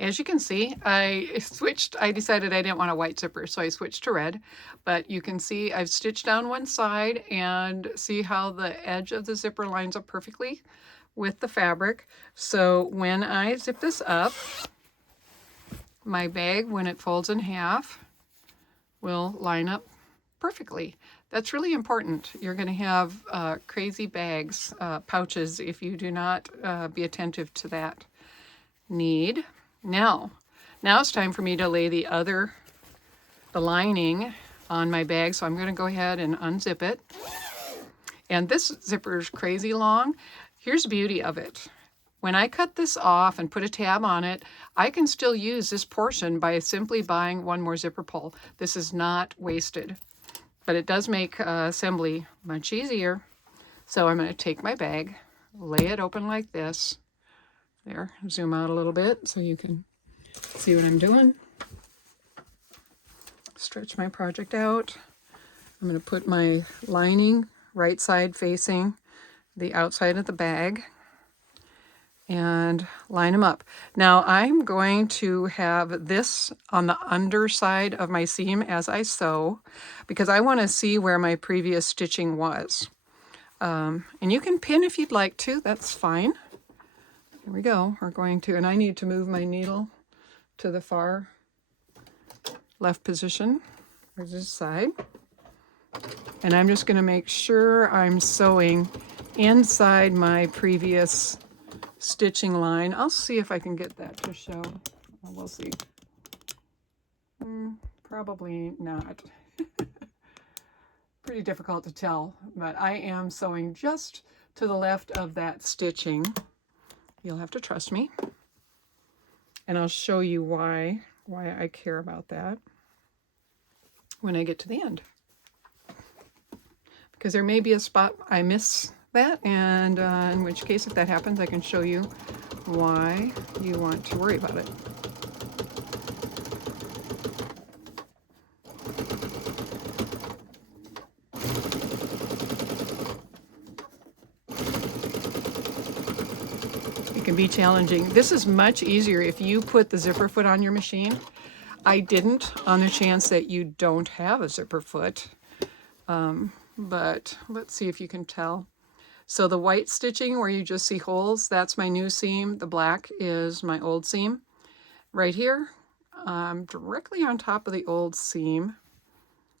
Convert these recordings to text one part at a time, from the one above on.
As you can see, I decided I didn't want a white zipper, so I switched to red. But you can see I've stitched down one side and see how the edge of the zipper lines up perfectly with the fabric. So when I zip this up, my bag, when it folds in half, will line up perfectly. That's really important. You're going to have crazy bags, pouches, if you do not be attentive to that need. Now it's time for me to lay the lining on my bag. So I'm going to go ahead and unzip it. And this zipper is crazy long. Here's the beauty of it. When I cut this off and put a tab on it, I can still use this portion by simply buying one more zipper pull. This is not wasted, but it does make assembly much easier. So I'm going to take my bag, lay it open like this. There, zoom out a little bit so you can see what I'm doing. Stretch my project out. I'm going to put my lining right side facing the outside of the bag and line them up. Now I'm going to have this on the underside of my seam as I sew because I want to see where my previous stitching was. And you can pin if you'd like to, that's fine. Here we go. We're going to, and I need to move my needle to the far left position, or this side. And I'm just going to make sure I'm sewing inside my previous stitching line. I'll see if I can get that to show. We'll see. Probably not. Pretty difficult to tell, but I am sewing just to the left of that stitching. You'll have to trust me. And I'll show you why I care about that when I get to the end. Because there may be a spot I miss that, and in which case, if that happens, I can show you why you want to worry about it. It can be challenging. This is much easier if you put the zipper foot on your machine. I didn't, on the chance that you don't have a zipper foot. But let's see if you can tell. So the white stitching where you just see holes, that's my new seam. The black is my old seam. Right here, directly on top of the old seam.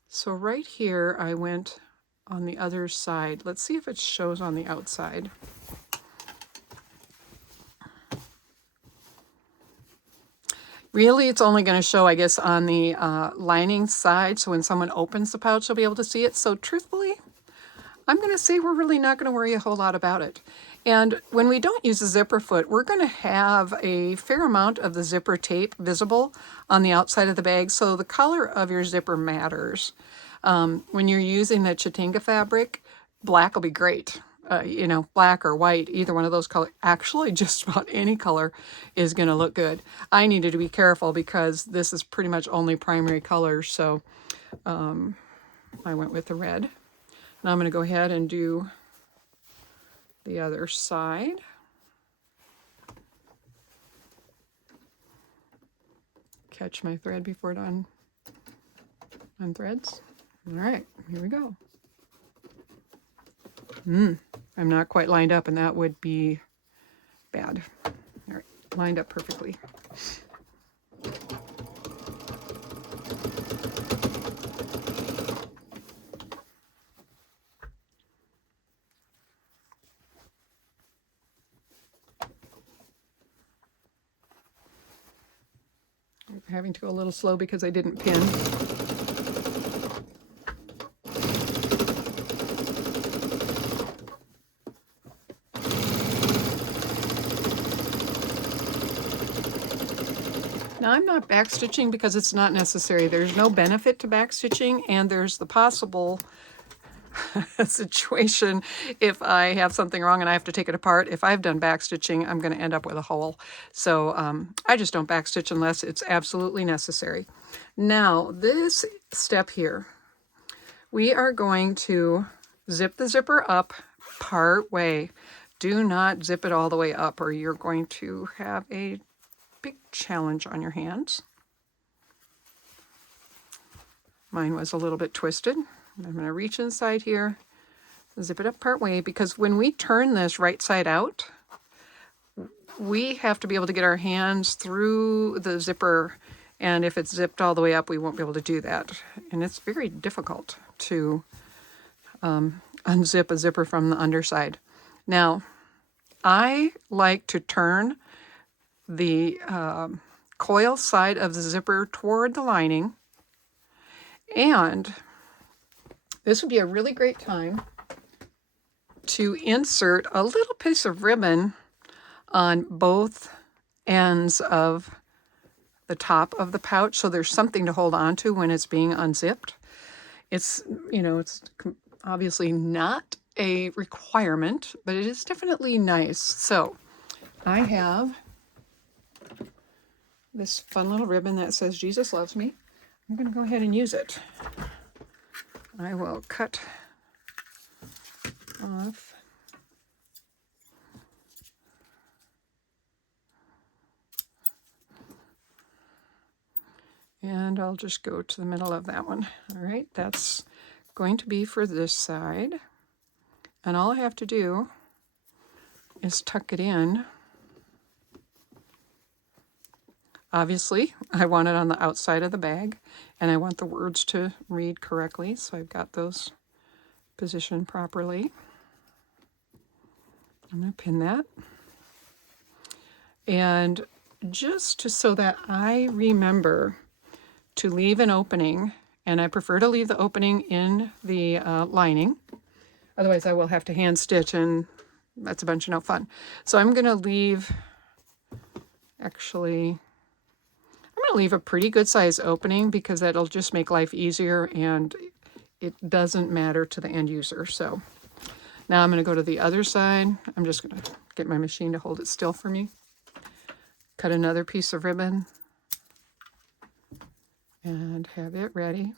So right here, I went on the other side. Let's see if it shows on the outside. Really, it's only going to show, I guess, on the lining side. So when someone opens the pouch, they'll be able to see it. So truthfully, I'm going to say we're really not going to worry a whole lot about it. And when we don't use a zipper foot, we're going to have a fair amount of the zipper tape visible on the outside of the bag. So the color of your zipper matters. When you're using the Chitinga fabric, black will be great. You know, black or white, either one of those colors. Actually, just about any color is going to look good. I needed to be careful because this is pretty much only primary colors. So I went with the red. Now I'm going to go ahead and do the other side. Catch my thread before it unthreads. All right, here we go. I'm not quite lined up, and that would be bad. All right, lined up perfectly. I'm having to go a little slow because I didn't pin. Now I'm not backstitching because it's not necessary. There's no benefit to backstitching, and there's the possible situation if I have something wrong and I have to take it apart. If I've done backstitching, I'm going to end up with a hole. So I just don't backstitch unless it's absolutely necessary. Now this step here, we are going to zip the zipper up part way. Do not zip it all the way up or you're going to have a big challenge on your hands. Mine was a little bit twisted. I'm going to reach inside here, zip it up part way, because when we turn this right side out, we have to be able to get our hands through the zipper, and if it's zipped all the way up, we won't be able to do that. And it's very difficult to unzip a zipper from the underside. Now, I like to turn the coil side of the zipper toward the lining, and this would be a really great time to insert a little piece of ribbon on both ends of the top of the pouch, so there's something to hold on to when it's being unzipped. It's, you know, it's obviously not a requirement, but it is definitely nice. So I have this fun little ribbon that says Jesus loves me. I'm going to go ahead and use it. I will cut off and I'll just go to the middle of that one. All right, that's going to be for this side. And all I have to do is tuck it in. Obviously, I want it on the outside of the bag, and I want the words to read correctly, so I've got those positioned properly. I'm going to pin that. And just so that I remember to leave an opening, and I prefer to leave the opening in the lining. Otherwise, I will have to hand stitch, and that's a bunch of no fun. So I'm going to leave, actually, I'm going to leave a pretty good size opening because that'll just make life easier and it doesn't matter to the end user. So now I'm going to go to the other side. I'm just going to get my machine to hold it still for me. Cut another piece of ribbon and have it ready.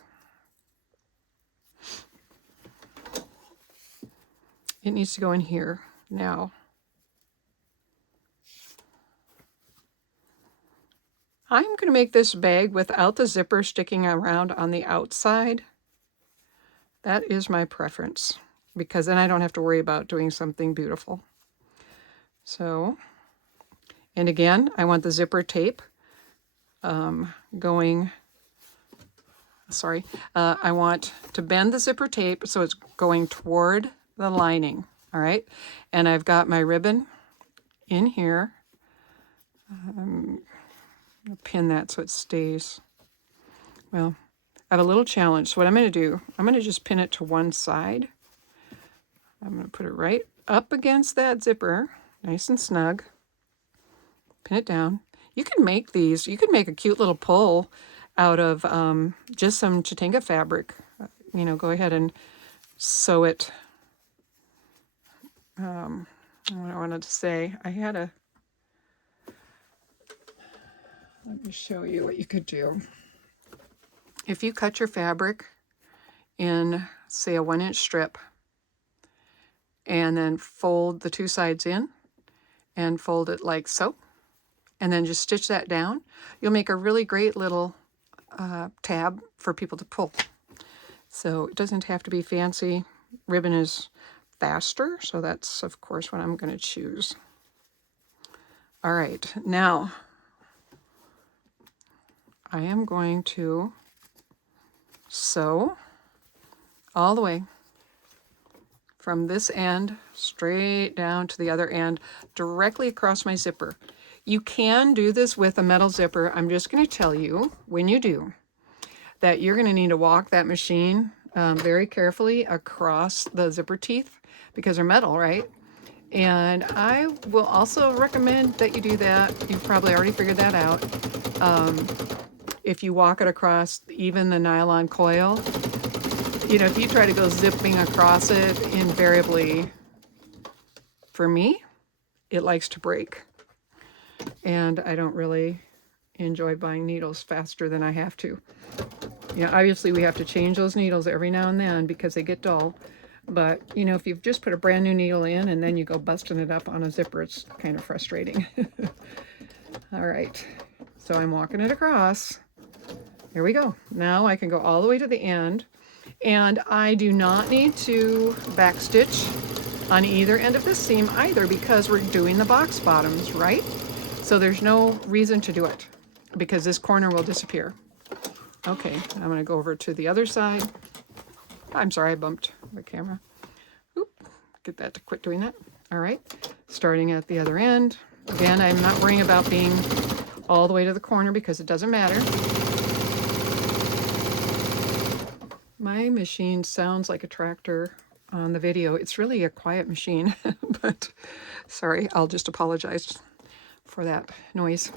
It needs to go in here now. I'm going to make this bag without the zipper sticking around on the outside. That is my preference, because then I don't have to worry about doing something beautiful. So, and again, I want the zipper tape going, sorry, I want to bend the zipper tape so it's going toward the lining, all right? And I've got my ribbon in here. I'll pin that so it stays. Well, I have a little challenge. So what I'm going to do, I'm going to just pin it to one side. I'm going to put it right up against that zipper, nice and snug. Pin it down. You can make these, you can make a cute little pull out of just some Chatenga fabric. You know, go ahead and sew it. What I wanted to say, I had a, let me show you what you could do. If you cut your fabric in, say, a 1-inch strip, and then fold the two sides in, and fold it like so, and then just stitch that down, you'll make a really great little tab for people to pull. So it doesn't have to be fancy. Ribbon is faster, so that's, of course, what I'm going to choose. All right, now I am going to sew all the way from this end straight down to the other end, directly across my zipper. You can do this with a metal zipper. I'm just going to tell you, when you do, that you're going to need to walk that machine very carefully across the zipper teeth because they're metal, right? And I will also recommend that you do that. You've probably already figured that out. If you walk it across even the nylon coil, you know, if you try to go zipping across it, invariably, for me, it likes to break. And I don't really enjoy buying needles faster than I have to. You know, obviously we have to change those needles every now and then because they get dull. But, you know, if you've just put a brand new needle in and then you go busting it up on a zipper, it's kind of frustrating. All right, so I'm walking it across. There we go. Now I can go all the way to the end, and I do not need to backstitch on either end of the seam either because we're doing the box bottoms, right? So there's no reason to do it because this corner will disappear. Okay, I'm going to go over to the other side. I'm sorry, I bumped the camera. Oop, get that to quit doing that. All right, starting at the other end. Again, I'm not worrying about being all the way to the corner because it doesn't matter. My machine sounds like a tractor on the video. It's really a quiet machine, but sorry, I'll just apologize for that noise.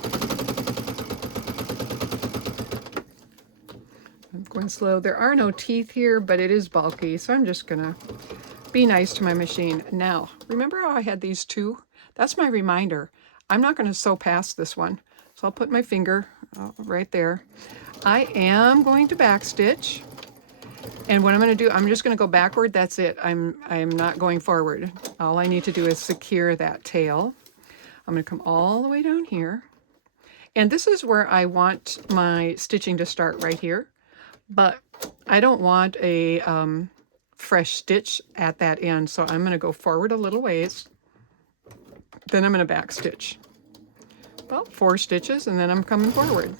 I'm going slow. There are no teeth here, but it is bulky, so I'm just gonna be nice to my machine. Now, remember how I had these two? That's my reminder. I'm not gonna sew past this one, so I'll put my finger right there. I am going to backstitch. And what I'm going to do, I'm just going to go backward. That's it. I'm not going forward. All I need to do is secure that tail. I'm going to come all the way down here. And this is where I want my stitching to start, right here. But I don't want a fresh stitch at that end. So I'm going to go forward a little ways. Then I'm going to backstitch. About 4 stitches, and then I'm coming forward.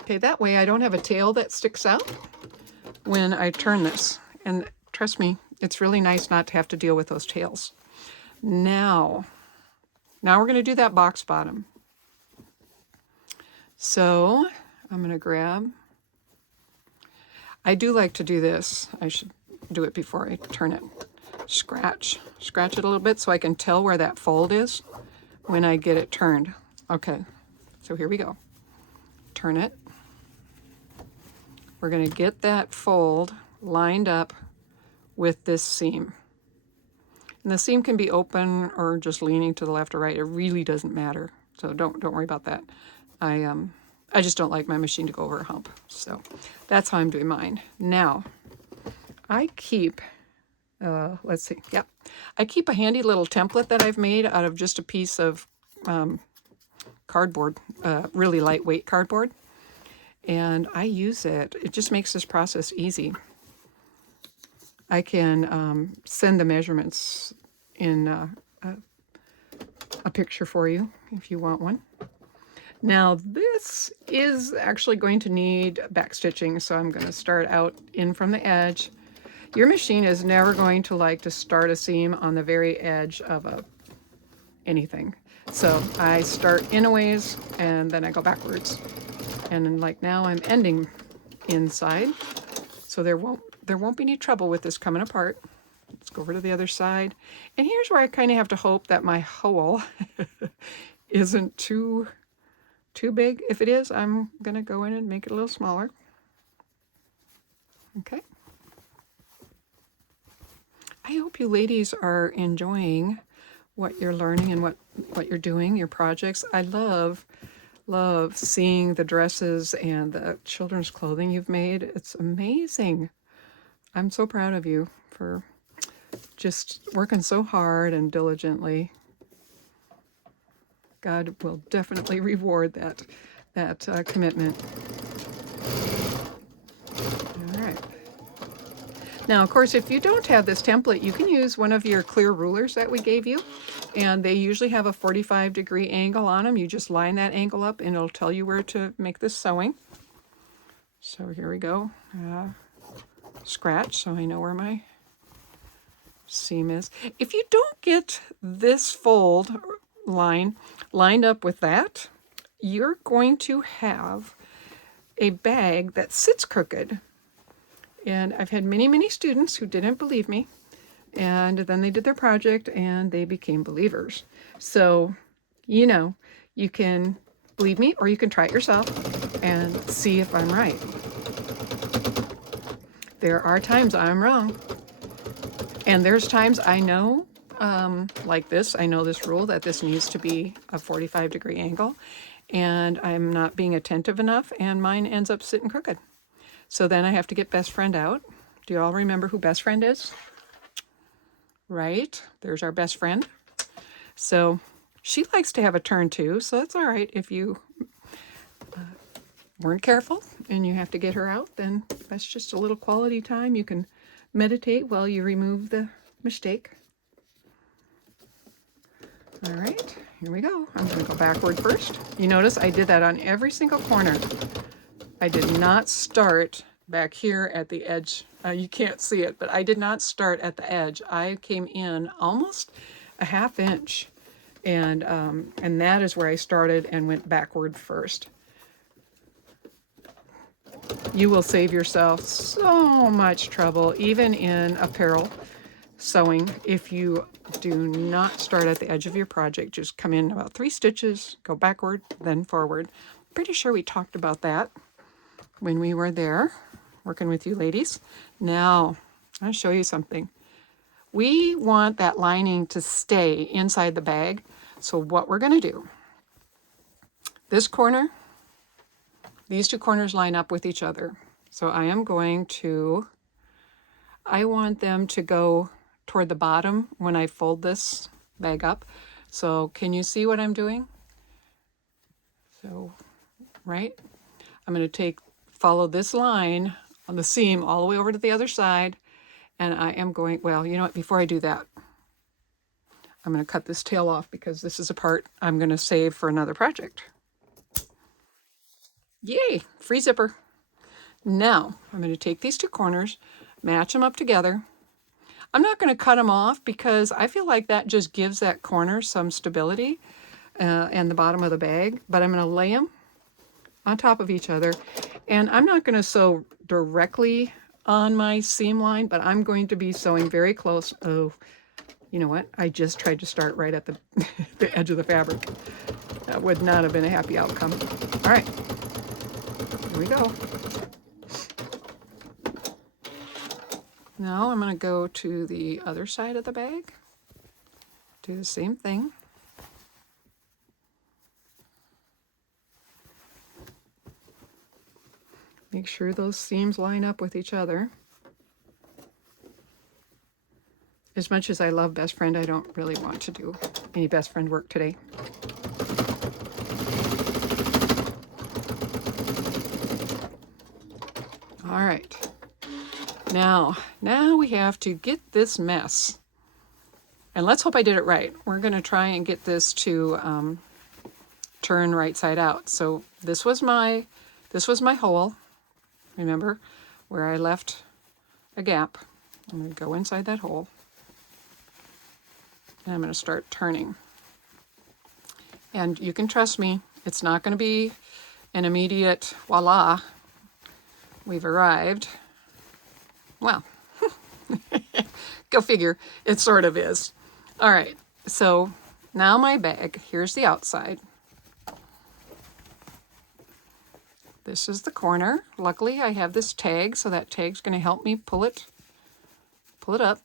Okay, that way I don't have a tail that sticks out when I turn this. And trust me, it's really nice not to have to deal with those tails. Now we're going to do that box bottom. So I'm going to grab, I do like to do this. I should do it before I turn it. Scratch it a little bit so I can tell where that fold is when I get it turned. Okay, so here we go. Turn it. We're going to get that fold lined up with this seam. And the seam can be open or just leaning to the left or right. It really doesn't matter. So don't worry about that. I just don't like my machine to go over a hump. So that's how I'm doing mine. Now, I keep, let's see, yep. I keep a handy little template that I've made out of just a piece of cardboard, really lightweight cardboard. And I use it. It just makes this process easy. I can send the measurements in a picture for you if you want one. Now this is actually going to need backstitching, so I'm going to start out in from the edge. Your machine is never going to like to start a seam on the very edge of anything. So I start in a ways and then I go backwards. And then like now I'm ending inside, so there won't be any trouble with this coming apart. Let's go over to the other side. And here's where I kind of have to hope that my hole isn't too big. If it is, I'm going to go in and make it a little smaller. Okay. I hope you ladies are enjoying what you're learning and what you're doing, your projects. I love seeing the dresses and the children's clothing you've made. It's amazing. I'm so proud of you for just working so hard and diligently. God will definitely reward that commitment. All right. Now, of course, if you don't have this template, you can use one of your clear rulers that we gave you. And they usually have a 45-degree angle on them. You just line that angle up and it'll tell you where to make this sewing. So here we go. Scratch, so I know where my seam is. If you don't get this fold line lined up with that, you're going to have a bag that sits crooked. And I've had many students who didn't believe me. And then they did their project and they became believers. So, you know, you can believe me or you can try it yourself and see if I'm right. There are times I'm wrong. And there's times I know, like this, I know this rule that this needs to be a 45-degree angle. And I'm not being attentive enough and mine ends up sitting crooked. So then I have to get Best Friend out. Do you all remember who Best Friend is? Right, there's our best friend. So She likes to have a turn too, so that's all right. If you weren't careful and you have to get her out, then that's just a little quality time. You can meditate while you remove the mistake. All right, here we go. I'm going to go backward first. You notice I did that on every single corner. I did not start back here at the edge. You can't see it, but I did not start at the edge. I came in almost a ½ inch, and that is where I started and went backward first. You will save yourself so much trouble, even in apparel sewing, if you do not start at the edge of your project. Just come in about 3 stitches, go backward, then forward. Pretty sure we talked about that when we were there working with you ladies. Now, I'll show you something. We want that lining to stay inside the bag. So what we're going to do, this corner, these 2 corners line up with each other. So I want them to go toward the bottom when I fold this bag up. So can you see what I'm doing? So, right? I'm going to follow this line on the seam all the way over to the other side. And I am going, well, you know what, before I do that, I'm going to cut this tail off because this is a part I'm going to save for another project. Yay, free zipper. Now, I'm going to take these 2 corners, match them up together. I'm not going to cut them off because I feel like that just gives that corner some stability and the bottom of the bag, but I'm going to lay them on top of each other. And I'm not going to sew directly on my seam line, but I'm going to be sewing very close. Oh, you know what? I just tried to start right at the, the edge of the fabric. That would not have been a happy outcome. All right, here we go. Now I'm going to go to the other side of the bag, do the same thing. Make sure those seams line up with each other. As much as I love Best Friend, I don't really want to do any Best Friend work today. All right. Now we have to get this mess. And let's hope I did it right. We're going to try and get this to turn right side out. So this was my hole. Remember where I left a gap? I'm going to go inside that hole. And I'm going to start turning. And you can trust me, it's not going to be an immediate voila, we've arrived. Well, go figure, it sort of is. All right, so now my bag, here's the outside. This is the corner. Luckily, I have this tag, so that tag's going to help me pull it up.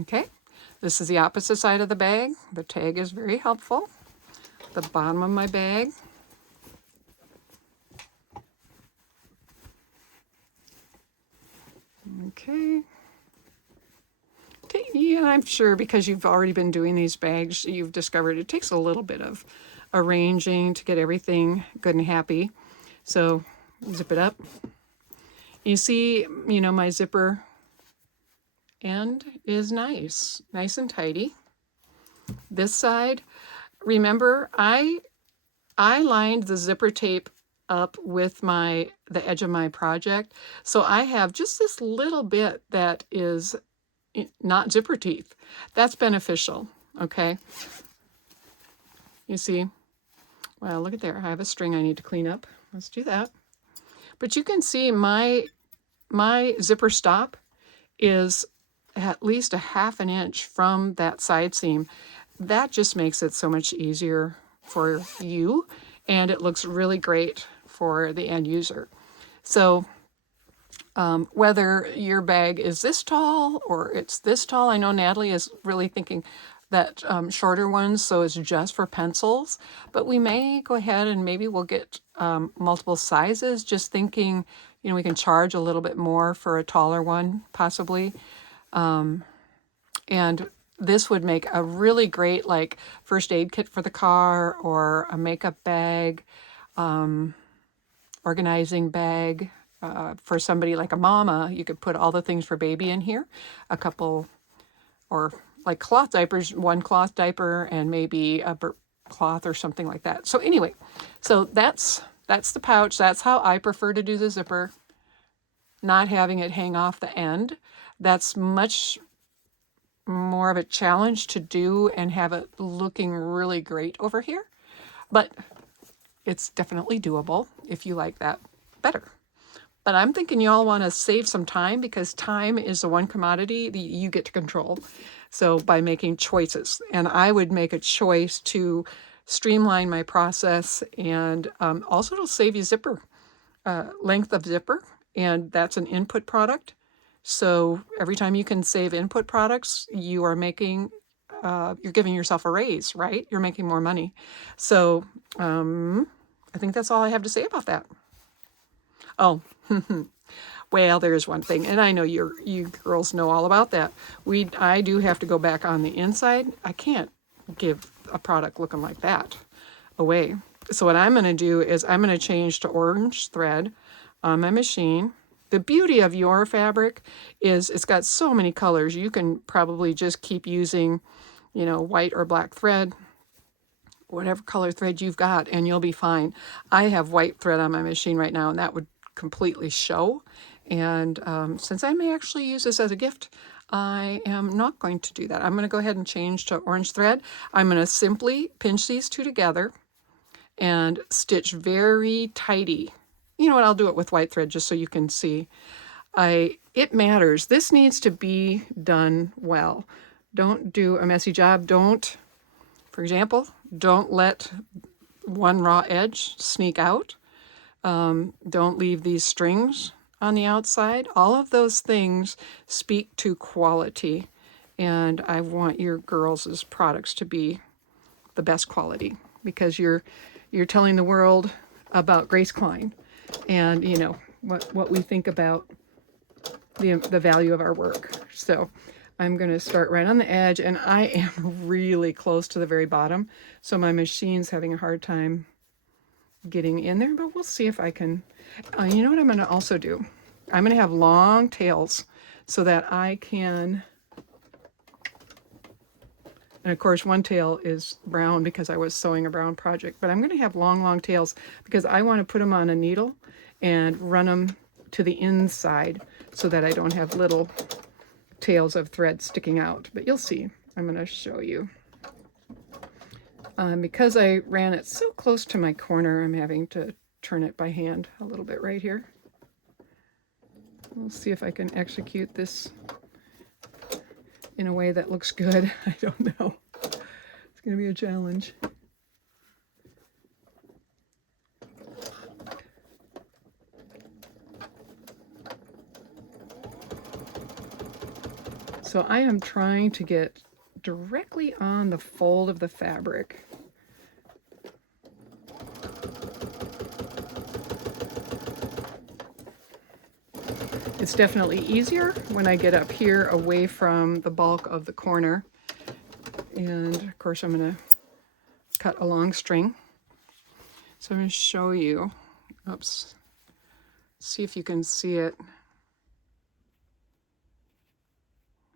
Okay, this is the opposite side of the bag. The tag is very helpful. The bottom of my bag. Okay. Yeah, I'm sure because you've already been doing these bags, you've discovered it takes a little bit of arranging to get everything good and happy. So zip it up. You see, my zipper end is nice and tidy. This side, remember, I lined the zipper tape up with the edge of my project. So I have just this little bit that is not zipper teeth. That's beneficial, okay? You see, well, look at there. I have a string I need to clean up. Let's do that. But you can see my zipper stop is at least a ½ inch from that side seam. That just makes it so much easier for you, and it looks really great for the end user. So whether your bag is this tall or it's this tall, I know Natalie is really thinking that shorter ones, so it's just for pencils, but we may go ahead and maybe we'll get multiple sizes, just thinking, we can charge a little bit more for a taller one, possibly. And this would make a really great like first aid kit for the car, or a makeup bag, organizing bag. For somebody like a mama, you could put all the things for baby in here, a couple, or like cloth diapers, one cloth diaper and maybe a cloth or something like that. So anyway, so that's the pouch. That's how I prefer to do the zipper, not having it hang off the end. That's much more of a challenge to do and have it looking really great over here, but it's definitely doable if you like that better. But I'm thinking you all want to save some time, because time is the one commodity that you get to control. So by making choices, and I would make a choice to streamline my process, and also it'll save you zipper, length of zipper, and that's an input product. So every time you can save input products, you are making, you're giving yourself a raise, right? You're making more money. So I think that's all I have to say about that. Oh, well, there's one thing, and I know you girls know all about that. I do have to go back on the inside. I can't give a product looking like that away. So what I'm going to do is I'm going to change to orange thread on my machine. The beauty of your fabric is it's got so many colors. You can probably just keep using, white or black thread, whatever color thread you've got, and you'll be fine. I have white thread on my machine right now, and that would completely show. And since I may actually use this as a gift, I am not going to do that. I'm going to go ahead and change to orange thread. I'm going to simply pinch these two together and stitch very tidy. You know what, I'll do it with white thread just so you can see. It matters. This needs to be done well. Don't do a messy job. For example, don't let one raw edge sneak out. Don't leave these strings on the outside. All of those things speak to quality, and I want your girls' products to be the best quality, because you're telling the world about Grace Klein, and what we think about the value of our work. So I'm going to start right on the edge, and I am really close to the very bottom, so my machine's having a hard time getting in there, but we'll see if I can. You know what I'm going to also do? I'm going to have long tails so that I can, and of course one tail is brown because I was sewing a brown project, but I'm going to have long tails because I want to put them on a needle and run them to the inside so that I don't have little tails of thread sticking out. But you'll see. I'm going to show you. Because I ran it so close to my corner, I'm having to turn it by hand a little bit right here. We'll see if I can execute this in a way that looks good. I don't know. It's going to be a challenge. So I am trying to get directly on the fold of the fabric. It's definitely easier when I get up here away from the bulk of the corner. And of course I'm going to cut a long string. So I'm going to show you, oops, see if you can see it.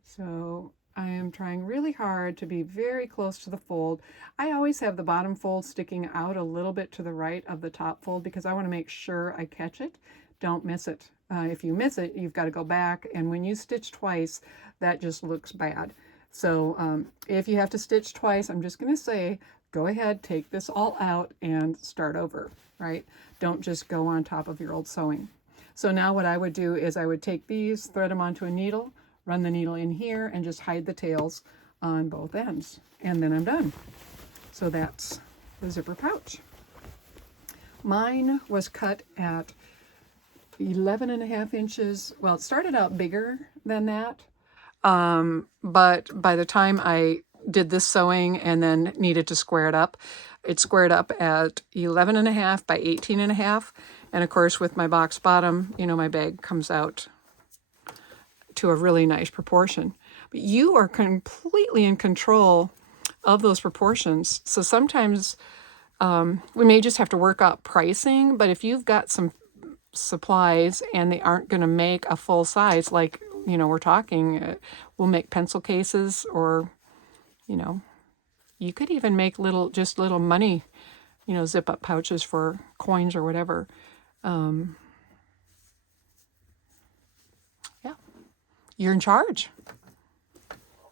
So I am trying really hard to be very close to the fold. I always have the bottom fold sticking out a little bit to the right of the top fold because I want to make sure I catch it. Don't miss it. If you miss it, you've got to go back, and when you stitch twice, that just looks bad. So if you have to stitch twice, I'm just going to say, go ahead, take this all out and start over, right? Don't just go on top of your old sewing. So now what I would do is I would take these, thread them onto a needle, run the needle in here, and just hide the tails on both ends. And then I'm done. So that's the zipper pouch. Mine was cut at 11.5 inches. Well, it started out bigger than that. But by the time I did this sewing and then needed to square it up, it squared up at 11.5 by 18.5. And of course, with my box bottom, my bag comes out to a really nice proportion. But you are completely in control of those proportions. So sometimes we may just have to work out pricing, but if you've got some supplies and they aren't going to make a full size, like, we're talking, we'll make pencil cases, or, you could even make just little money, zip up pouches for coins or whatever. Yeah, you're in charge.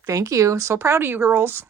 Thank you. So proud of you girls.